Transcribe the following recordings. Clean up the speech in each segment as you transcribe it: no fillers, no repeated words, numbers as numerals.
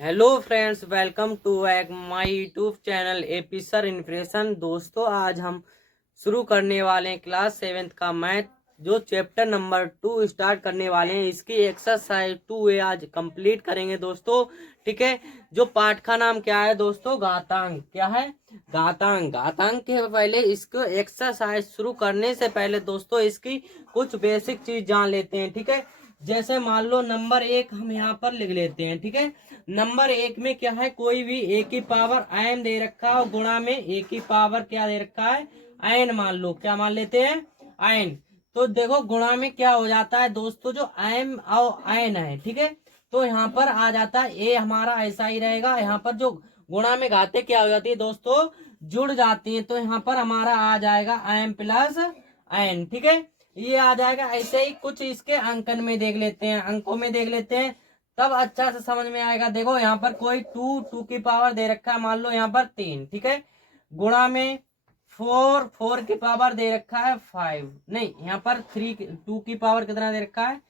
Hello friends, welcome to my YouTube channel AP sir इन्फ्रेशन। दोस्तों, आज हम शुरू करने वाले हैं क्लास 7th का मैथ, जो चैप्टर नंबर 2 स्टार्ट करने वाले हैं। इसकी एक्सरसाइज 2 आज कंप्लीट करेंगे दोस्तों। ठीक है। जो पाठ का नाम क्या है दोस्तों? घातांक। क्या है? घातांक। घातांक के पहले इसको एक्सरसाइज शुरू करने से पहले दोस्तों इसकी कुछ बेसिक चीज जान लेते हैं। ठीक है। जैसे मान लो नंबर 1 हम यहाँ पर लिख लेते हैं। ठीक है। नंबर 1 में क्या है? कोई भी ए की पावर एन दे रखा है और गुणा में ए की पावर क्या दे रखा है? एन मान लो। क्या मान लेते हैं? एन। तो देखो गुणा में क्या हो जाता है दोस्तों, जो एम और एन है। ठीक है। तो यहाँ पर आ जाता है ए, हमारा ऐसा ही रहेगा। यहाँ पर जो गुणा में घाते क्या हो जाती है दोस्तों? जुड़ जाती है। तो यहाँ पर हमारा आ जाएगा एम प्लस एन। ठीक है। ये आ जाएगा। ऐसे ही कुछ इसके अंकन में देख लेते हैं, अंकों में देख लेते हैं, तब अच्छा से समझ में आएगा। देखो यहाँ पर कोई टू की पावर दे रखा है, मान लो यहाँ पर 3। ठीक है। गुणा में 4 की पावर दे रखा है 5, नहीं यहाँ पर 2 की पावर कितना दे रखा है?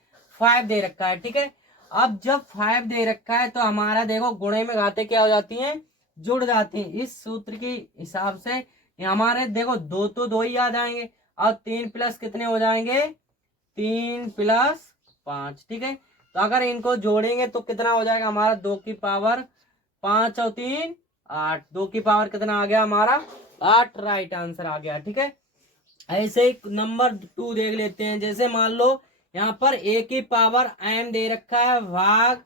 5 दे रखा है। ठीक है। अब जब 5 दे रखा है तो हमारा देखो गुणे में घाते क्या हो जाती हैं? जुड़ जाती हैं। इस सूत्र के हिसाब से हमारे देखो दो तो दो ही आ जाएंगे, और 3 प्लस कितने हो जाएंगे? 3 प्लस 5। ठीक है। तो अगर इनको जोड़ेंगे तो कितना हो जाएगा हमारा? 2 की पावर 5 और 3 8। 2 की पावर कितना आ गया हमारा? 8। राइट आंसर आ गया। ठीक है। ऐसे ही नंबर 2 देख लेते हैं। जैसे मान लो यहाँ पर ए की पावर एम दे रखा है, भाग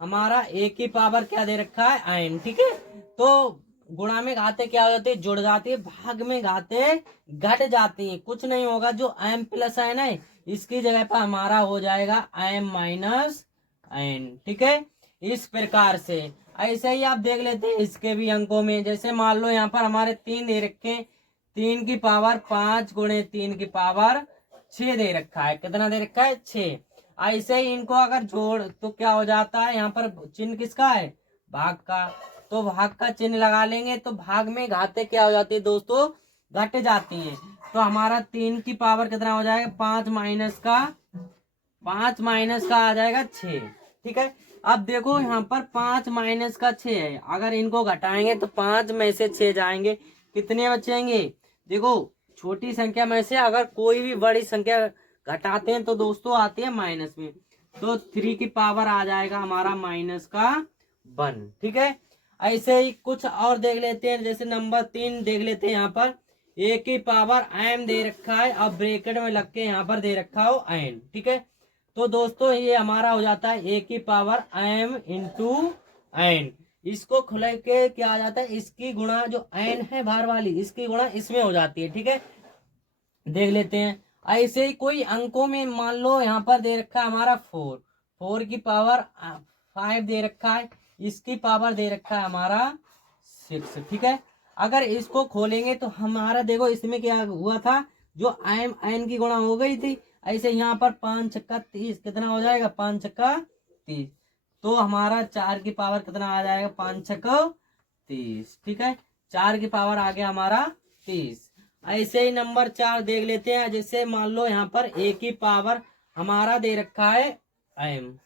हमारा ए की पावर क्या दे रखा है? एन। ठीक है। तो गुणा में घाते क्या हो जाते हैं? जुड़ जाती है। भाग में घाते घट जाती हैं। कुछ नहीं होगा, जो एम प्लस एन है इसकी जगह पर हमारा हो जाएगा एम माइनस एन। ठीक है। इस प्रकार से ऐसे ही आप देख लेते हैं इसके भी अंकों में। जैसे मान लो यहाँ पर हमारे 3 दे रखे, 3 की पावर 5 गुणे 3 की पावर 6 दे रखा है। कितना दे रखा है? 6। ऐसे ही इनको अगर जोड़ तो क्या हो जाता है? यहाँ पर चिन्ह किसका है? भाग का। तो भाग का चिन्ह लगा लेंगे तो भाग में घाते क्या हो जाती है दोस्तों? घट जाती हैं। तो हमारा 3 की पावर कितना हो जाएगा? 5 माइनस का आ जाएगा 6। ठीक है। अब देखो यहाँ पर 5 माइनस का 6 है, अगर इनको घटाएंगे तो 5 में से 6 जाएंगे, कितने बचेंगे? देखो छोटी संख्या में से अगर कोई भी बड़ी संख्या घटाते हैं तो दोस्तों आती है माइनस में। तो 3 की पावर आ जाएगा हमारा माइनस का 1। ठीक है। ऐसे ही कुछ और देख लेते हैं। जैसे नंबर 3 देख लेते हैं। यहाँ पर ए की पावर एम दे रखा है, अब ब्रैकेट में लग के यहाँ पर दे रखा हो एन। ठीक है। तो दोस्तों ये हमारा हो जाता है ए की पावर एम इंटू एन। इसको खुले के क्या आ जाता है? इसकी गुणा जो एन है बाहर वाली, इसकी गुणा इसमें हो जाती है। ठीक है। देख लेते हैं। ऐसे ही कोई अंकों में मान लो यहाँ पर दे रखा है हमारा 4 की पावर 5 दे रखा है, इसकी पावर दे रखा है हमारा 6। ठीक है। अगर इसको खोलेंगे तो हमारा देखो इसमें क्या हुआ था? जो एम एन की गुणा हो गई थी। ऐसे यहाँ पर 5 छक्का 30 कितना हो जाएगा? 5 छक्का 30। तो हमारा 4 की पावर कितना आ जाएगा? 5 छक्का 30। ठीक है। 4 की पावर आ गया हमारा 30। ऐसे ही नंबर 4 देख लेते हैं। जैसे मान लो यहाँ पर ए की पावर हमारा दे रखा है एम।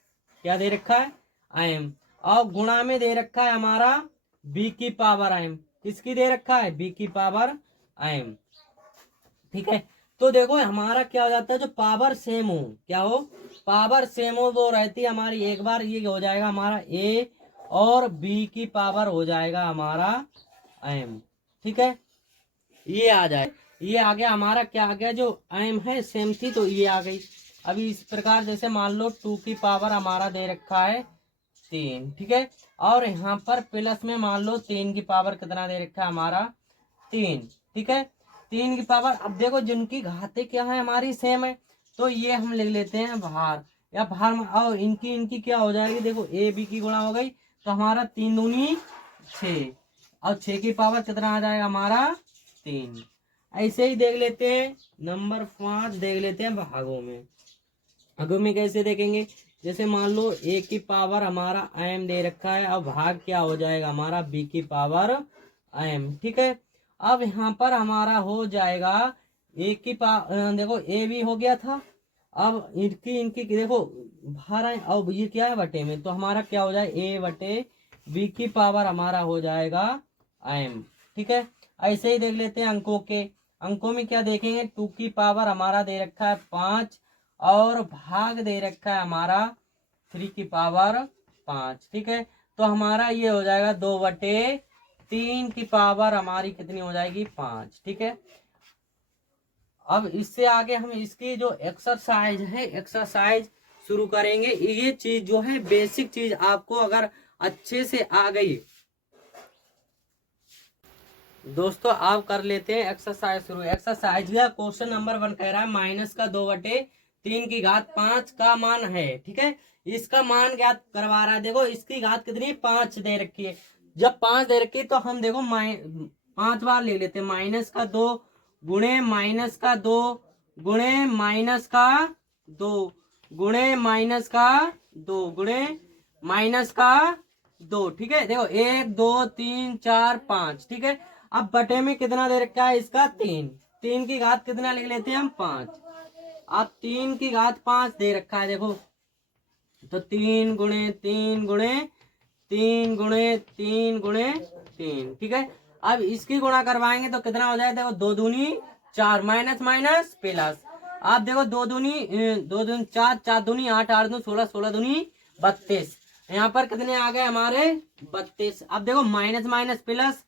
क्या दे रखा है? एम। और गुणा में दे रखा है हमारा बी की पावर एम। किसकी दे रखा है? बी की पावर एम। ठीक है। तो देखो हमारा क्या हो जाता है? जो पावर सेम हो, क्या हो? पावर सेम हो वो रहती है हमारी। एक बार ये हो जाएगा हमारा ए और बी की पावर हो जाएगा हमारा एम। ठीक है। ये आ जाए, ये आ गया हमारा। क्या आ गया? जो एम है सेम थी तो ये आ गई। अभी इस प्रकार जैसे मान लो 2 की पावर हमारा दे रखा है 3। ठीक है। और यहाँ पर प्लस में मान लो 3 की पावर कितना दे रखा है हमारा? 3। ठीक है। 3 की पावर, अब देखो जिनकी घाते क्या है हमारी सेम है, तो ये हम लिख लेते हैं भार, या भार में। और इनकी इनकी क्या हो जाएगी? देखो ए बी की गुणा हो गई तो हमारा 3 दूनी 6, और 6 की पावर कितना आ जाएगा हमारा? 3। ऐसे ही देख लेते हैं। नंबर 5 देख लेते हैं भागों में। भागों में कैसे देखेंगे? जैसे मान लो ए की पावर हमारा एम दे रखा है, अब भाग क्या हो जाएगा हमारा? बी की पावर एम। ठीक है। अब यहाँ पर हमारा हो जाएगा ए की पावर, देखो ए भी हो गया था। अब इनकी इनकी देखो भार है, अब ये क्या है? बटे में। तो हमारा क्या हो जाए? ए बटे v की पावर हमारा हो जाएगा m। ठीक है, ऐसे ही देख लेते हैं अंकों के। अंकों में क्या देखेंगे, 2 की पावर हमारा दे रखा है 5 और भाग दे रखा है हमारा 3 की पावर 5। ठीक है, तो हमारा ये हो जाएगा 2/3 की पावर हमारी कितनी हो जाएगी 5। ठीक है, अब इससे आगे हम इसकी जो एक्सरसाइज है एक्सरसाइज शुरू करेंगे। ये चीज जो है बेसिक चीज आपको अगर अच्छे से आ गई दोस्तों, आप कर लेते हैं एक्सरसाइज शुरू। एक्सरसाइज का क्वेश्चन नंबर 1 कह रहा है माइनस का 2/3 का मान है। ठीक है, इसका मान ज्ञात करवा रहा है। देखो इसकी घात कितनी 5 दे रखी है। जब 5 दे रखी है तो हम देखो 5 बार ले लेते हैं। माइनस का 2 गुणे माइनस का 2 गुणे माइनस का 2 गुणे माइनस का 2 गुणे माइनस का 2। ठीक है, देखो 1 2 3 4 5। ठीक है, अब बटे में कितना दे रखा है इसका 3। 3 की घात कितना लिख लेते हैं हम 5। अब 3 की घात 5 दे रखा है देखो, तो 3 गुणे 3 गुणे 3 गुणे 3 गुणे 3। ठीक है, अब इसकी गुणा करवाएंगे तो कितना हो जाएगा, देखो 2 दूनी 4 माइनस माइनस प्लस। आप देखो 2 दूनी 4 4 दूनी 8 8 दूनी 16 16 दूनी 32। यहाँ पर कितने आ गए हमारे 32। अब देखो माइनस माइनस प्लस,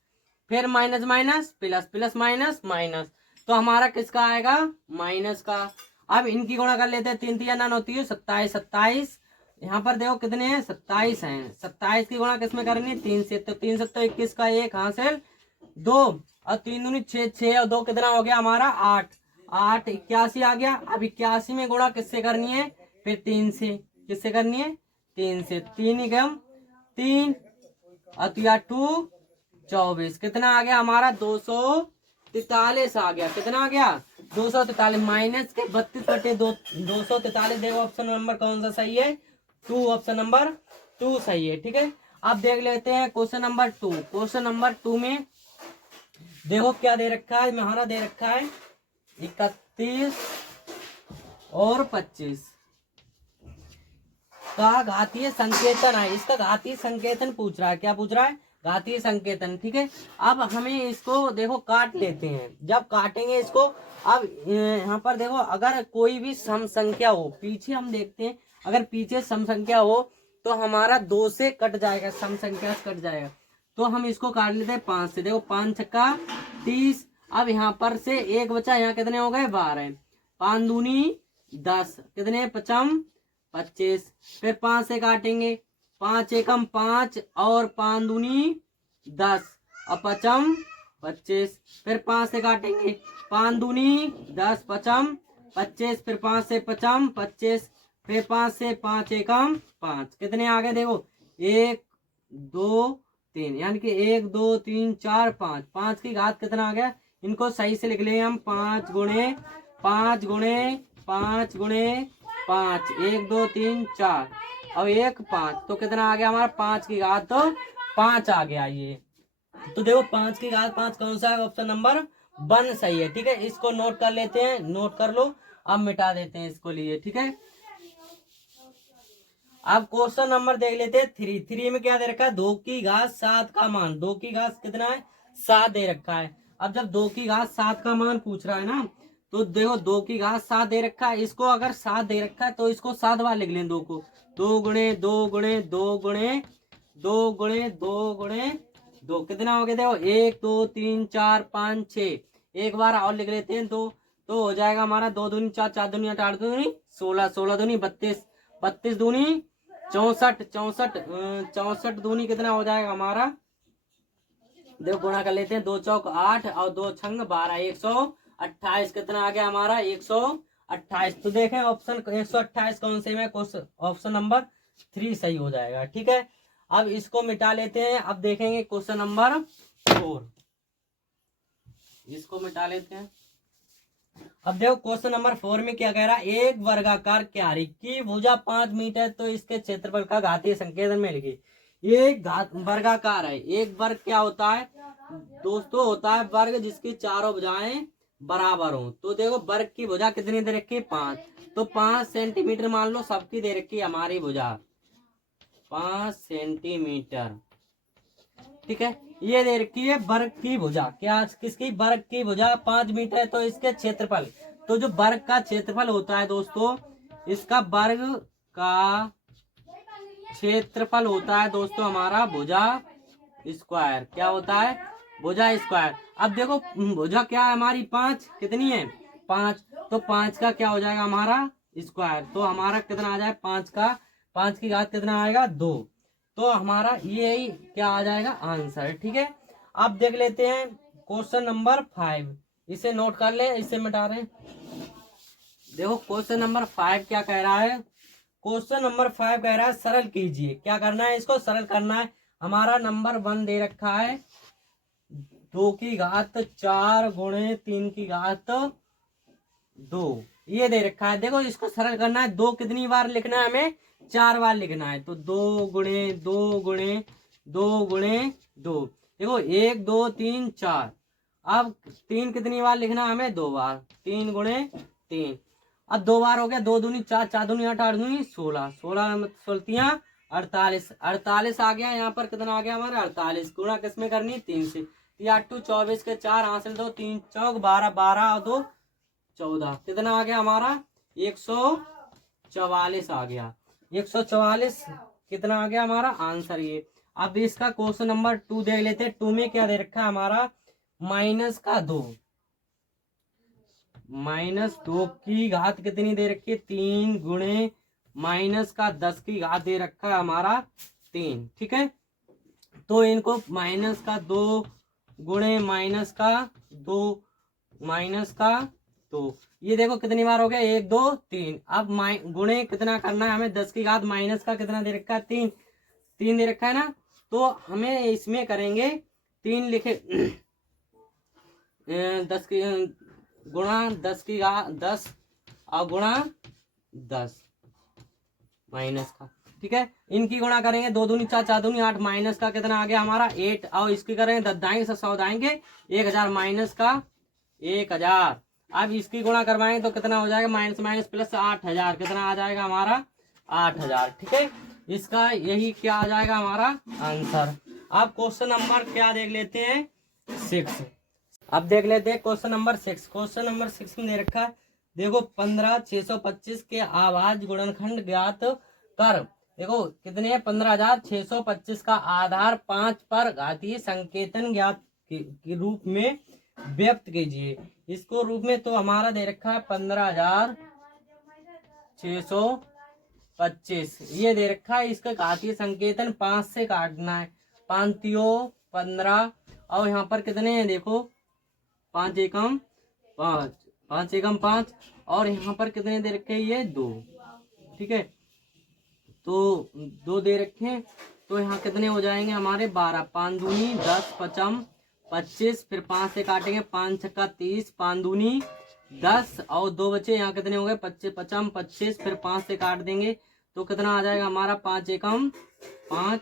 फिर minus minus plus, plus minus minus, तो हमारा किसका आएगा माइनस का। अब इनकी गुणा कर लेते हैं। 3 3 9 9 30 27 27। यहाँ पर देखो कितने हैं 27 हैं। 27 की गुणा किसमें करनी है 3 से, तो 3 7 21 का 1 हासिल 2 और 3 दूनी 6 6 और 2 कितना हो गया हमारा 8 8 81 आ गया। अब 81 में गुणा किससे करनी है, फिर 3 से। किससे करनी है 3 से। 3 एकम 3 और 2 24 कितना आ गया हमारा 243 आ गया। कितना आ गया 243 माइनस के 32/2 243। देखो ऑप्शन नंबर कौन सा सही है 2। ऑप्शन नंबर 2 सही है। ठीक है, अब देख लेते हैं क्वेश्चन नंबर 2। क्वेश्चन नंबर 2 में देखो क्या दे रखा है, हमारा दे रखा है 31 और 25 का घातीय संकेतन है। इसका घातीय संकेतन पूछ रहा है। क्या पूछ रहा है, घातीय संकेतन। ठीक है, अब हमें इसको देखो काट लेते हैं। जब काटेंगे इसको, अब यहाँ पर देखो अगर कोई भी सम संख्या हो, पीछे हम देखते हैं अगर पीछे सम संख्या हो तो हमारा 2 से कट जाएगा, सम संख्या से कट जाएगा। तो हम इसको काट लेते हैं 5 से। देखो 5 छक्का 30। अब यहाँ पर से एक बचा, यहाँ कितने हो गए 12। 5 दूनी 10 कितने 5 25। फिर 5 से काटेंगे, 5 एकम 5 और 5 दूनी 10 और 5 25। फिर 5 से काटेंगे, 5 दूनी 10 5 25। फिर 5 से 5 25। फिर 5 से 5 एकम 5 कितने आ गए, देखो 1 2 3, यानी कि 1 2 3 4 5। 5 की घात कितना आ गया, इनको सही से लिख लेंगे हम 5 गुणे 5 गुणे 5 गुणे 5 1 2 3 4 और 1 5। तो कितना आ गया हमारा 5 की घात तो 5 आ गया ये। तो देखो 5 की घात 5 कौन सा है, ऑप्शन नंबर 1 सही है। ठीक है, इसको नोट कर लेते हैं, नोट कर लो। अब मिटा देते हैं इसको लिए। ठीक है, अब क्वेश्चन नंबर देख लेते हैं 3। 3 में क्या दे रखा है 2 की घात 7 का मान। 2 की घात कितना है 7 दे रखा है। अब जब 2 की घात 7 का मान पूछ रहा है ना, तो देखो 2 की घात 7 दे रखा है। इसको अगर 7 दे रखा है तो इसको 7 बार लिख लें 2 को। 2 गुणे 2 गुणे 2 गुणे 2 गुणे 2 गुणे 2 कितना हो गया, देखो 1 2 3 4 5 6। एक बार और लिख लेते हैं 2, तो हो जाएगा हमारा 2 दूनी 4 4 दूनी 8 8 दूनी 16 16 दूनी 32 32 दूनी 64 64 64 दूनी कितना हो जाएगा हमारा, देखो गुणा कर लेते हैं। 2 चौक 8 और 2 छंग 12 128 कितना आ गया हमारा 128। तो देखें ऑप्शन 128 कौन से में, ऑप्शन नंबर 3 सही हो जाएगा। ठीक है, अब इसको मिटा लेते हैं। अब देखेंगे क्वेश्चन नंबर 4, इसको मिटा लेते हैं। अब देखो क्वेश्चन नंबर 4 में क्या कह रहा है, एक वर्गाकार क्यारी की भुजा 5 मीटर तो इसके क्षेत्रफल का घातीय संकेतन में लिखिए। एक वर्गाकार है। एक वर्ग क्या होता है दोस्तों, होता है वर्ग जिसकी चारों भुजाएं बराबर हो। तो देखो वर्ग की भुजा कितनी दे रखी है 5, तो 5 सेंटीमीटर मान लो सबकी दे रखी है हमारी भुजा 5 सेंटीमीटर। ठीक है। ये दे रखी है वर्ग की भुजा, क्या किसकी, वर्ग की भुजा 5 मीटर है, तो इसके क्षेत्रफल, तो जो वर्ग का क्षेत्रफल होता है दोस्तों, इसका वर्ग का क्षेत्रफल होता है दोस्तों हमारा भुजा स्क्वायर, क्या होता है, भुजा स्क्वायर। अब देखो भुजा क्या है हमारी, 5, कितनी है 5, तो 5 का क्या हो जाएगा हमारा स्क्वायर, तो हमारा कितना आ जाए 5 का, 5 की घात कितना आएगा 2, तो हमारा ये ही क्या आ जाएगा आंसर। ठीक है, अब देख लेते हैं क्वेश्चन नंबर 5, इसे नोट कर ले, इसे मिटा रहे हैं। देखो क्वेश्चन नंबर 5 क्या कह रहा है, क्वेश्चन नंबर 5 कह रहा है सरल कीजिए, क्या करना है, इसको सरल करना है। हमारा नंबर 1 दे रखा है 2 की घात 4 गुणे 3 की घात 2, ये दे रखा है। देखो इसको सरल करना है, 2 कितनी बार लिखना है हमें, 4 बार लिखना है, तो 2 गुणे 2 गुणे 2 गुणे 2, देखो 1 2 3 4, अब 3 कितनी बार लिखना है हमें, 2 बार, 3 गुणे 3, अब 2 बार हो गया, 2 दूनी 4, 4 दूनी 8, 8 दूनी 16, 16 सोलतियाँ 48, 48 आ गया, यहाँ पर कितना आ गया हमारा 48, गुणा किसमें करनी 3 से, 8 2 24 के 4 हासिल 2, 3 चौक 12, 12 और 2 14, कितना आ गया हमारा 144 आ गया, 144 कितना आ गया हमारा आंसर ये। अब इसका क्वेश्चन नंबर 2 देख लेते हैं, 2 में क्या दे रखा है हमारा माइनस का 2, माइनस 2 की घात कितनी दे रखी है 3 गुणे माइनस का 10 की घात दे रखा है हमारा 3, ठीक है। तो इनको माइनस का 2 गुणे माइनस का 2 माइनस का 2, ये देखो कितनी बार हो गया 1 2 3, अब गुणे कितना करना है हमें, 10 की घात माइनस का कितना दे रखा है 3, 3 दे रखा है ना, तो हमें इसमें करेंगे 3 लिखे 10 की गुणा 10 की घात 10 और गुणा 10 माइनस का, ठीक है। इनकी गुणा करेंगे 2 दूनी 4, 4 दूनी 8, माइनस का कितना आ गया हमारा 8, और इसकी करेंगे 10 दाएंगे 100 दाएंगे 1000, माइनस का 1000, अब इसकी गुणा करवाएंगे तो कितना हो जाएगा माइनस माइनस प्लस 8000, कितना आ जाएगा हमारा 8000, ठीक है। इसका यही क्या आ जाएगा हमारा आंसर। अब क्वेश्चन नंबर क्या देख लेते हैं 6, अब देख लेते हैं क्वेश्चन नंबर 6, क्वेश्चन नंबर 6 में दे रखा है, देखो 15 625 के आभाज्य गुणनखंड ज्ञात कर, देखो कितने 15625 का आधार 5 पर घातीय संकेतन ज्ञात के रूप में व्यक्त कीजिए, इसको रूप में तो हमारा दे रखा है 15625, ये दे रखा है, इसका घातीय संकेतन 5 से काटना है, 5 15, और यहाँ पर कितने हैं देखो 5 एकम 5, 5 एकम 5, और यहाँ पर कितने दे रखे हैं ये 2, ठीक है, तो 2 दे रखे हैं, तो यहाँ कितने हो जाएंगे हमारे 12, 5 दूनी 10 पचम 25, फिर 5 से काटेंगे 5 छक्का 30, 5 दूनी 10 और 2 बचे, यहाँ कितने हो गए 25 पचम 25, फिर 5 से काट देंगे तो कितना आ जाएगा हमारा 5 एकम 5,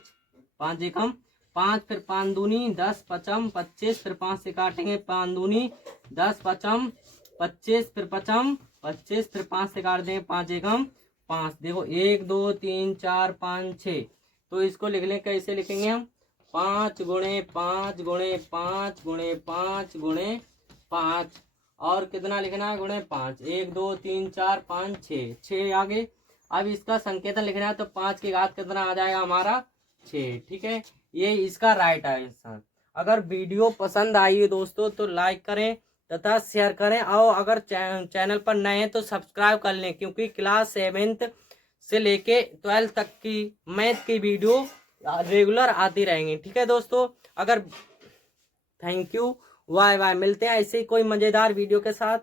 5 एकम 5, फिर 5 दूनी 10 पचम 25, फिर 5 से काटेंगे 5 दूनी 10 पचम 25, फिर पचम 25, फिर 5 से काट देंगे 5 एकम 5, देखो 1 2 3 4 5 6, तो इसको लिख लें, कैसे लिखेंगे हम 5 गुणे 5 गुणे 5 गुणे 5 गुणे 5, और कितना लिखना है गुणे 5, 1 2 3 4 5 6, 6 आगे। अब इसका संकेतन लिखना है तो 5 की घात कितना आ जाएगा हमारा 6, ठीक है, ये इसका राइट आंसर। अगर वीडियो पसंद आई है दोस्तों तो लाइक करें तथा शेयर करें, और अगर चैनल पर नए हैं तो सब्सक्राइब कर लें, क्योंकि क्लास 7th से लेके 12th तक की मैथ की वीडियो रेगुलर आती रहेंगी, ठीक है दोस्तों। अगर थैंक यू, बाय बाय, मिलते हैं ऐसे ही कोई मजेदार वीडियो के साथ।